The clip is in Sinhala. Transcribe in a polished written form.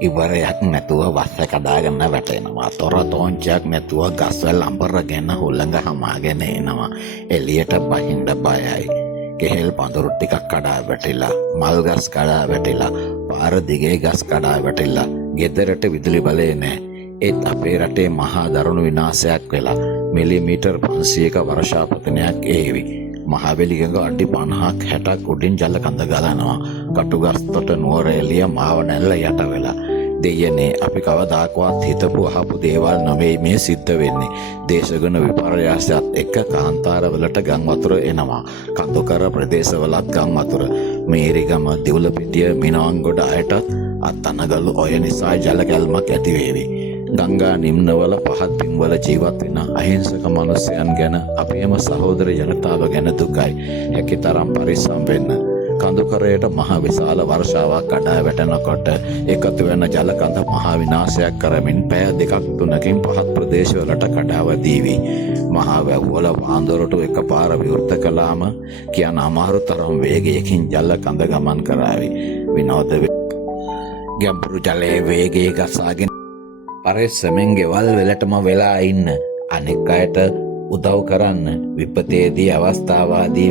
ඉවරයක් නැතුව වස්ස කඩාගන්න වැටෙනවා. තොර තෝංචයක් නැතුව ගස්වැල් අඹරගෙන හුළඟ හමාගෙන එනවා. එළියට බහින්ඩ බයයි. කෙහෙල් පඳුරු ටිකක් කඩා වැටිලා, මල් ගස් කඩා වැටිලා, පාර දිගේ ගස් කඩා වැටිලා. ගෙදරට විදුලි බලය නැහැ. ඒත් අපේ රටේ මහා දරුණු විනාශයක් වෙලා මිලිමීටර් 500ක වර්ෂාපතනයක් ඒවි. මහවැලිගඟ අඩි 50ක් 60ක් උඩින් ජල කඳ ගලනවා. කටුගස්තොට නුවර එළිය මාව නැල්ල යට වෙලා. දෙයනේ අපි කවදාකවත් හිතපු අහපු දේවල් නෙවෙයි මේ සිද්ධ වෙන්නේ. දේශගුණ විපර්යාසයත් එක්ක කාන්තාරවලට ගම් වතුර එනවා. කඳුකර ප්‍රදේශවලත් ගම් වතුර. මේරිගම, දිවුලපිටිය, මිනවන්ගොඩ අයටත් අත්තනගලු ඔය නිසා ජල කැල්මක් ඇති වේවි. ගංගා නිම්නවල පහත් බිම්වල ජීවත් වෙන අහිංසක මිනිසයන් ගැන අපේම සහෝදර ජනතාව ගැන දුකයි. හැකිතරම් පරිස්සම් වෙන්න. කඳුකරයට මහ විශාල වර්ෂාවක් කඩා වැටෙනකොට එකතු වෙන ජල කඳ මහා විනාශයක් කරමින් පැය 2-3කින් පහත් ප්‍රදේශවලට කඩාව දීවි. මහා වැව්වල වාන්දරටු එකපාර විවෘත කළාම කියන අමාරු තරම් වේගයකින් ජල කඳ ගමන් කරાવી. විනෝද ගැඹුරු ජලයේ වේගය ගසාගෙන පරිස්සමෙන් ගෙවල් වලටම වෙලා ඉන්න. අනෙක් අයට උදව් කරන්න. විපතේදී අවස්ථාවාදී